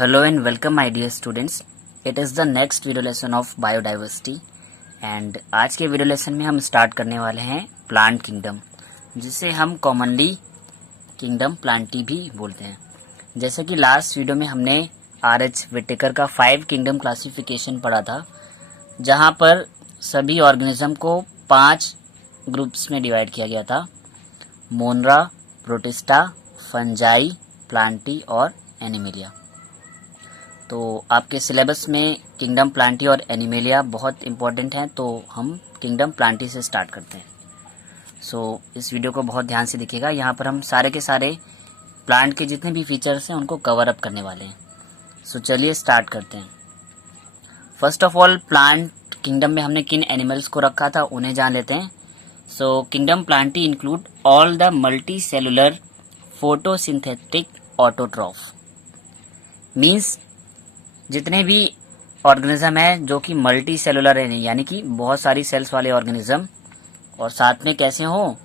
Hello and welcome my dear students. It is the next video lesson of biodiversity and आज के video lesson में हम start करने वाले हैं प्लांट किंगडम, जिसे हम कॉमनली किंगडम प्लांटी भी बोलते हैं। जैसे कि लास्ट वीडियो में हमने R.H. विटेकर का 5 किंगडम क्लासिफिकेशन पढ़ा था, जहां पर सभी ऑर्गेनिज्म को 5 ग्रुप्स में डिवाइड किया गया था: मोनरा, प्रोटिस्टा, फंजाई, प्लांटी और एनिमेलिया। तो आपके सिलेबस में किंगडम प्लांटी और एनिमेलिया बहुत इंपॉर्टेंट हैं, तो हम किंगडम प्लांटी से स्टार्ट करते हैं। इस वीडियो को बहुत ध्यान से देखिएगा। यहाँ पर हम सारे के सारे प्लांट के जितने भी फीचर्स हैं उनको कवर अप करने वाले हैं। चलिए स्टार्ट करते हैं। First of all, plant kingdom में हमने किन एनिमल्स को रखा था उन्हें जान लेते हैं। Kingdom Plantae include all the multi cellular photosynthetic autotroph. Means जितने भी ऑर्गेनिज्म है जो कि मल्टी सेलुलर है, यानी कि बहुत सारी सेल्स वाले ऑर्गेनिज्म, और साथ में कैसे हो,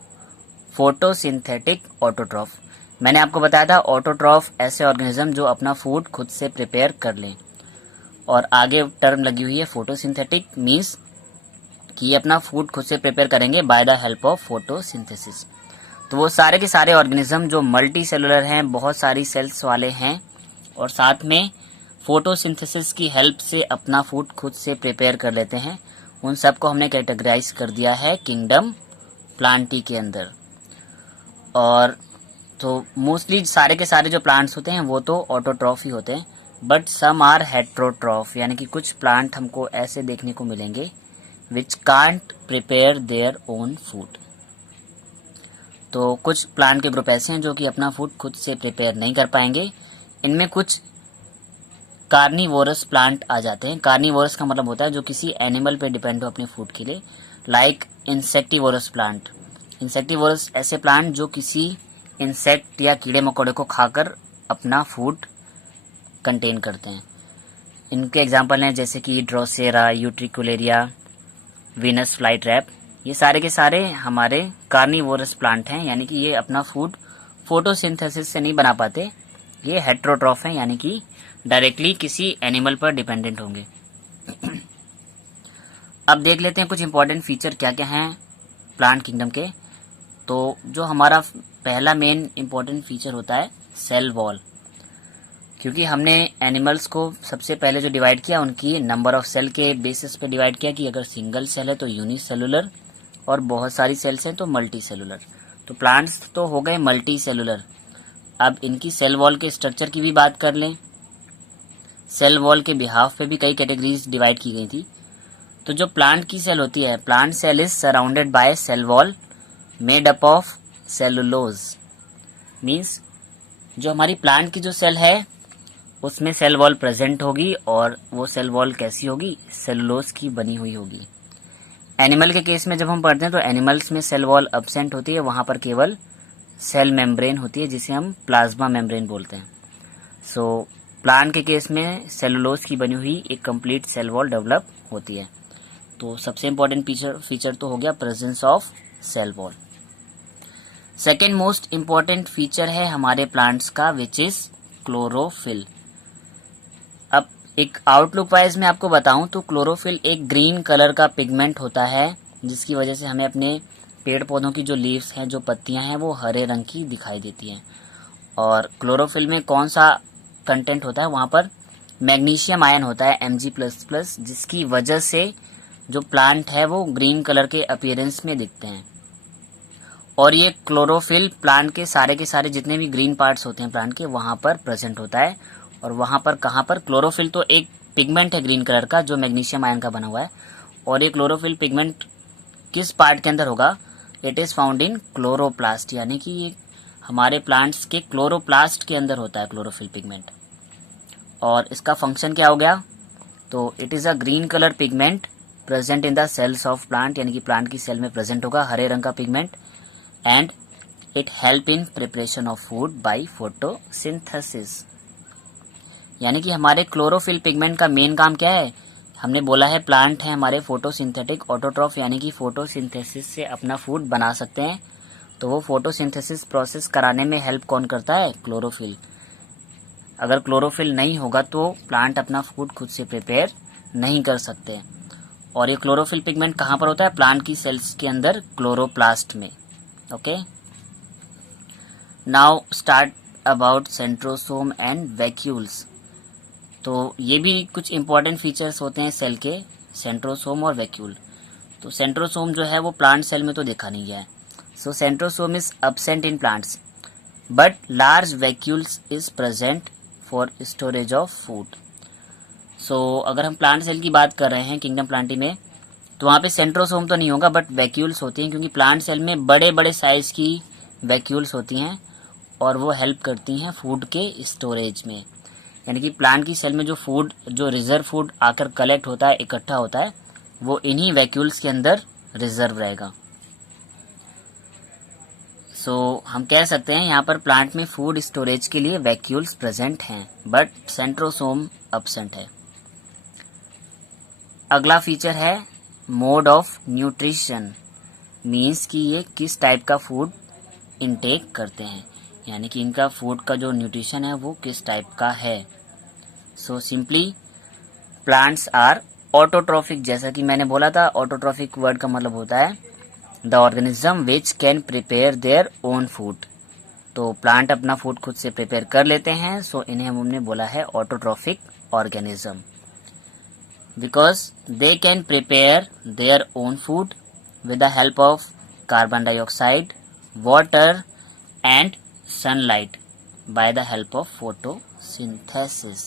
फोटोसिंथेटिक ऑटोट्रॉफ। मैंने आपको बताया था ऑटोट्रॉफ ऐसे ऑर्गेनिज्म जो अपना फूड खुद से प्रिपेयर कर लें, और आगे टर्म लगी हुई है फोटोसिंथेटिक, मीन्स कि ये अपना फूड खुद से प्रिपेयर करेंगे bye the help of photosynthesis. तो वो सारे के सारे ऑर्गेनिज्म जो मल्टी सेलुलर हैं, बहुत सारी सेल्स वाले हैं, और साथ में फोटोसिंथेसिस की हेल्प से अपना फूड खुद से प्रिपेयर कर लेते हैं, उन सब को हमने कैटेगराइज कर दिया है किंगडम प्लांटी के अंदर। और तो मोस्टली सारे के सारे जो प्लांट्स होते हैं वो तो ऑटोट्रॉफ ही होते हैं, बट सम आर हेट्रोट्रॉफ, यानी कि कुछ प्लांट हमको ऐसे देखने को मिलेंगे which can't prepare their own food. तो कुछ प्लांट के ग्रुप ऐसे हैं जो कि अपना फूड खुद से प्रिपेयर नहीं कर पाएंगे। इनमें कुछ कार्निवोरस प्लांट आ जाते हैं। कार्निवोरस का मतलब होता है जो किसी एनिमल पे डिपेंड हो अपने फूड के लिए, लाइक इंसेक्टिवोरस प्लांट। इंसेक्टिवोरस ऐसे प्लांट जो किसी इंसेक्ट या कीड़े मकोड़े को खाकर अपना फूड कंटेन करते हैं। इनके एग्जांपल हैं जैसे कि Drosera, utricularia, Venus fly trap. ये सारे के सारे हमारे कार्निवोरस प्लांट हैं, यानी कि ये अपना फूड फोटोसिंथेसिस से नहीं बना पाते। ये हेट्रोट्रॉफ हैं, यानी कि डायरेक्टली किसी एनिमल पर डिपेंडेंट होंगे। अब देख लेते हैं कुछ इंपॉर्टेंट फीचर क्या क्या हैं प्लांट किंगडम के। तो जो हमारा पहला मेन इंपॉर्टेंट फीचर होता है सेल वॉल, क्योंकि हमने एनिमल्स को सबसे पहले जो डिवाइड किया उनकी नंबर ऑफ सेल के बेसिस पे डिवाइड किया कि अगर सिंगल सेल है तो यूनिसेलुलर और बहुत सारी सेल्स हैं तो मल्टी सेलुलर। तो प्लांट्स तो हो गए मल्टी सेलुलर। अब इनकी सेल वॉल के स्ट्रक्चर की भी बात कर लें। सेल वॉल के बिहाफ पे भी कई कैटेगरीज डिवाइड की गई थी। तो जो प्लांट की सेल होती है, plant cell is surrounded by cell wall made up of cellulose. Means जो हमारी प्लांट की जो सेल है उसमें सेल वॉल प्रेजेंट होगी, और वो सेल वॉल कैसी होगी, सेलुलोज की बनी हुई होगी। एनिमल के केस में जब हम पढ़ते हैं तो एनिमल्स में सेल वॉल एब्सेंट होती है, वहां पर केवल सेल मेम्ब्रेन होती है जिसे हम प्लाज्मा मेम्ब्रेन बोलते हैं। प्लांट के केस में सेलुलोज की बनी हुई एक कंप्लीट सेल वॉल डेवलप होती है। तो सबसे इंपॉर्टेंट फीचर तो हो गया presence of cell wall. Second most important feature है हमारे प्लांट्स का, विच इज क्लोरोफिल। अब एक आउटलुक वाइज में आपको बताऊं तो क्लोरोफिल एक ग्रीन कलर का पिगमेंट होता है, जिसकी वजह से हमें अपने पेड़ पौधों की जो लीव्स हैं, जो पत्तियां हैं, वो हरे रंग की दिखाई देती हैं। और क्लोरोफिल में कौन सा कंटेंट होता है, वहां पर मैग्नीशियम आयन होता है Mg++, जिसकी वजह से जो प्लांट है वो ग्रीन कलर के अपीयरेंस में दिखते हैं। और ये क्लोरोफिल प्लांट के सारे जितने भी ग्रीन पार्ट्स होते हैं प्लांट के, वहां पर प्रेजेंट होता है। और वहां पर कहां पर, क्लोरोफिल तो एक पिगमेंट है ग्रीन कलर का जो मैग्नीशियम आयन का बना हुआ है, और ये क्लोरोफिल पिगमेंट किस पार्ट के अंदर होगा, it is found in chloroplast, यानी कि ये हमारे प्लांट्स के क्लोरोप्लास्ट के अंदर होता है क्लोरोफिल पिगमेंट। और इसका फंक्शन क्या हो गया, तो it is a green colour pigment present in the cells of plant, यानी कि प्लांट की सेल में प्रेजेंट होगा हरे रंग का pigment, and it help in preparation of food by photosynthesis. यानी कि हमारे क्लोरोफिल पिगमेंट का मेन काम क्या है, हमने बोला है प्लांट है हमारे फोटोसिंथेटिक ऑटोट्रॉफ, यानी कि फोटोसिंथेसिस से अपना फूड बना सकते हैं। तो वो फोटोसिंथेसिस प्रोसेस कराने में हेल्प कौन करता है, क्लोरोफिल। अगर क्लोरोफिल नहीं होगा तो प्लांट अपना फूड खुद से प्रिपेयर नहीं कर सकते। और ये क्लोरोफिल पिगमेंट कहाँ पर होता है? प्लांट की सेल्स के अंदर, क्लोरोप्लास्ट में। Okay, now start about centrosome and vacuoles. तो ये भी कुछ इंपॉर्टेंट फीचर्स होते हैं सेल के, सेंट्रोसोम और वैक्यूल। तो सेंट्रोसोम जो है वो प्लांट सेल में तो देखा नहीं गया है। So centrosome is absent in plants but large vacuoles is present for storage of food. So अगर हम प्लांट सेल की बात कर रहे हैं किंगडम प्लांटी में, तो वहाँ पे सेंट्रोसोम तो नहीं होगा बट वैक्यूल्स होती हैं, क्योंकि प्लांट सेल में बड़े बड़े साइज की वैक्यूल्स होती हैं और वो हेल्प करती हैं फूड के स्टोरेज में। यानी कि प्लांट की सेल में जो फूड, जो रिजर्व फूड आकर कलेक्ट होता है, इकट्ठा होता है, वो इन्हीं वैक्यूल्स के अंदर रिजर्व रहेगा। सो हम कह सकते हैं यहाँ पर प्लांट में फूड स्टोरेज के लिए वैक्यूल्स प्रेजेंट हैं बट सेंट्रोसोम एब्सेंट है। अगला फीचर है मोड ऑफ न्यूट्रिशन, मीन्स कि ये किस टाइप का फूड इनटेक करते हैं, यानी कि इनका फूड का जो न्यूट्रिशन है वो किस टाइप का है। So simply plants are autotrophic. जैसा कि मैंने बोला था, ऑटोट्रॉफिक वर्ड का मतलब होता है the organism which can prepare their own food. तो प्लांट अपना फूड खुद से प्रिपेयर कर लेते हैं, सो इन्हें हमने बोला है autotrophic organism. Because they can prepare their own food with the help of carbon dioxide, water and sunlight by the help of photosynthesis।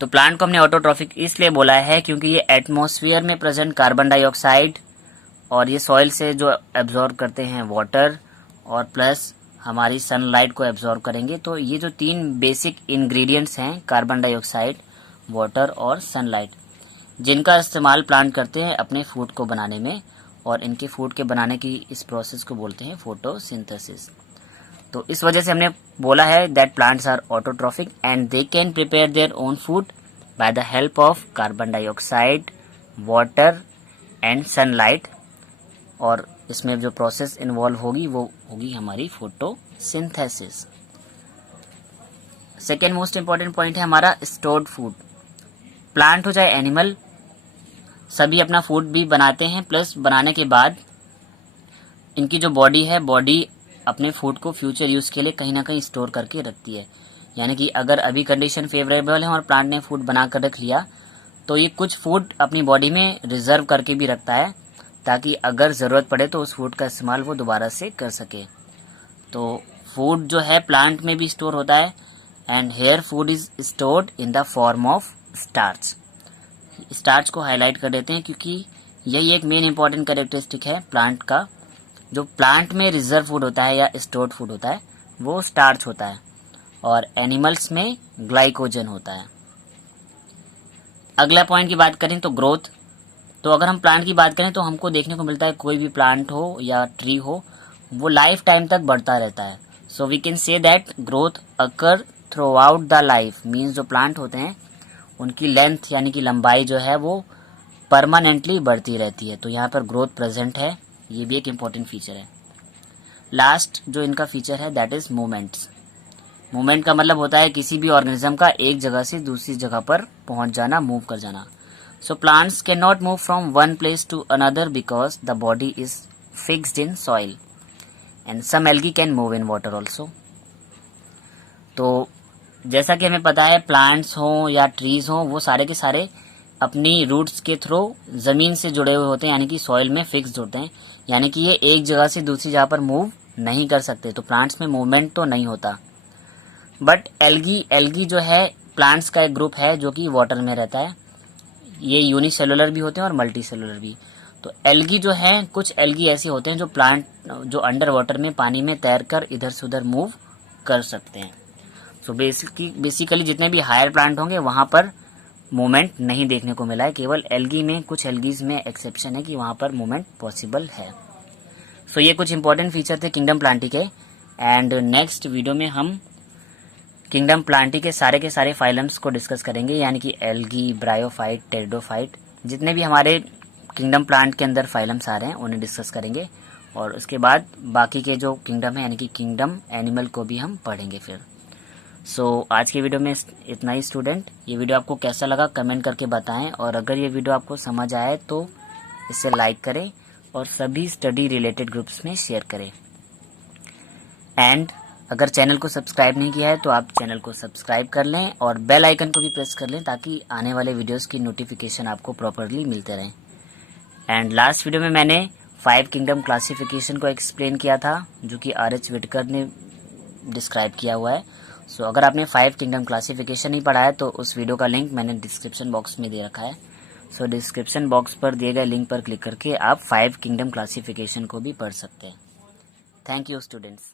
तो प्लांट को हमने ऑटोट्रॉफिक इसलिए बोला है क्योंकि ये एटमॉस्फेयर में प्रेजेंट कार्बन डाइऑक्साइड और ये सॉइल से जो एब्जॉर्ब करते हैं वाटर और प्लस हमारी सनलाइट को एब्जॉर्ब करेंगे। तो ये जो तीन बेसिक इंग्रेडिएंट्स हैं, कार्बन डाइऑक्साइड, वाटर और सनलाइट, जिनका इस्तेमाल प्लांट करते हैं अपने फूड को बनाने में, और इनके फूड के बनाने की इस प्रोसेस को बोलते हैं फोटोसिंथेसिस। तो इस वजह से हमने बोला है that plants are autotrophic and they can prepare their own food by the help of carbon dioxide, water and sunlight. और इसमें जो प्रोसेस इन्वॉल्व होगी वो होगी हमारी photosynthesis. Second most important point है हमारा स्टोर्ड फूड। प्लांट हो चाहे एनिमल, सभी अपना फूड भी बनाते हैं, प्लस बनाने के बाद इनकी जो बॉडी है, बॉडी अपने फूड को फ्यूचर यूज के लिए कहीं ना कहीं स्टोर करके रखती है। यानी कि अगर अभी कंडीशन फेवरेबल है और प्लांट ने फूड बना कर रख लिया, तो ये कुछ फूड अपनी बॉडी में रिजर्व करके भी रखता है, ताकि अगर ज़रूरत पड़े तो उस फूड का इस्तेमाल वो दोबारा से कर सके। तो फूड जो है प्लांट में भी स्टोर होता है and here food is stored in the form of starch. Starch को हाईलाइट कर देते हैं क्योंकि यही एक मेन इंपॉर्टेंट कैरेक्टरिस्टिक है प्लांट का। जो प्लांट में रिजर्व फूड होता है या स्टोर्ड फूड होता है वो स्टार्च होता है और एनिमल्स में ग्लाइकोजन होता है। अगला पॉइंट की बात करें तो ग्रोथ। तो अगर हम प्लांट की बात करें तो हमको देखने को मिलता है कोई भी प्लांट हो या ट्री हो, वो लाइफ टाइम तक बढ़ता रहता है। So we can say that growth occur throughout the life, means जो प्लांट होते हैं उनकी लेंथ यानी कि लंबाई जो है वो परमानेंटली बढ़ती रहती है। तो यहाँ पर ग्रोथ प्रेजेंट है, ये भी एक इम्पॉर्टेंट फीचर है। लास्ट जो इनका फीचर है दैट इज मूवमेंट्स। मूवमेंट का मतलब होता है किसी भी ऑर्गेनिज्म का एक जगह से दूसरी जगह पर पहुंच जाना, मूव कर जाना। So plants can not move from one place to another because the body is fixed in soil and some algae can move in water also. तो जैसा कि हमें पता है प्लांट्स हों या ट्रीज हों, वो सारे के सारे अपनी रूट्स के थ्रू जमीन से जुड़े हुए होते हैं, यानी कि सॉइल में फिक्स्ड होते हैं, यानी कि ये एक जगह से दूसरी जगह पर मूव नहीं कर सकते। तो प्लांट्स में मूवमेंट तो नहीं होता। बट एल्गी जो है प्लांट्स का एक ग्रुप है जो कि वाटर में रहता है। ये यूनिसेलुलर भी होते हैं और मल्टी सेलुलर भी। तो एल्गी जो है, कुछ एल्गी ऐसे होते हैं जो प्लांट जो अंडर वाटर में पानी में तैरकर इधर से उधर मूव कर सकते हैं। सो बेसिकली जितने भी हायर प्लांट होंगे वहां पर मूवमेंट नहीं देखने को मिला है, केवल एल्गी में, कुछ एल्गीज में एक्सेप्शन है कि वहां पर मूवमेंट पॉसिबल है। सो ये कुछ इंपॉर्टेंट फीचर थे किंगडम प्लांटी के। एंड नेक्स्ट वीडियो में हम किंगडम प्लांटी के सारे फाइलम्स को डिस्कस करेंगे, यानी कि एल्गी, ब्रायोफाइट, टेरिडोफाइट, जितने भी हमारे किंगडम प्लांट के अंदर फाइलम्स आ रहे हैं उन्हें डिस्कस करेंगे। और उसके बाद बाकी के जो किंगडम है यानी कि किंगडम एनिमल को भी हम पढ़ेंगे फिर। आज की वीडियो में इतना ही स्टूडेंट। ये वीडियो आपको कैसा लगा कमेंट करके बताएं, और अगर ये वीडियो आपको समझ आए तो इसे लाइक करें और सभी स्टडी रिलेटेड ग्रुप्स में शेयर करें। एंड अगर चैनल को सब्सक्राइब नहीं किया है तो आप चैनल को सब्सक्राइब कर लें और बेल आइकन को भी प्रेस कर लें ताकि आने वाले वीडियोस की नोटिफिकेशन आपको प्रॉपरली मिलते रहें। एंड लास्ट वीडियो में मैंने 5 किंगडम क्लासिफिकेशन को एक्सप्लेन किया था, जो कि RH विटकर ने डिस्क्राइब किया हुआ है। अगर आपने 5 किंगडम क्लासिफिकेशन नहीं पढ़ा है तो उस वीडियो का लिंक मैंने डिस्क्रिप्शन बॉक्स में दे रखा है। डिस्क्रिप्शन बॉक्स पर दिए गए लिंक पर क्लिक करके आप 5 किंगडम क्लासिफिकेशन को भी पढ़ सकते हैं। Thank you students.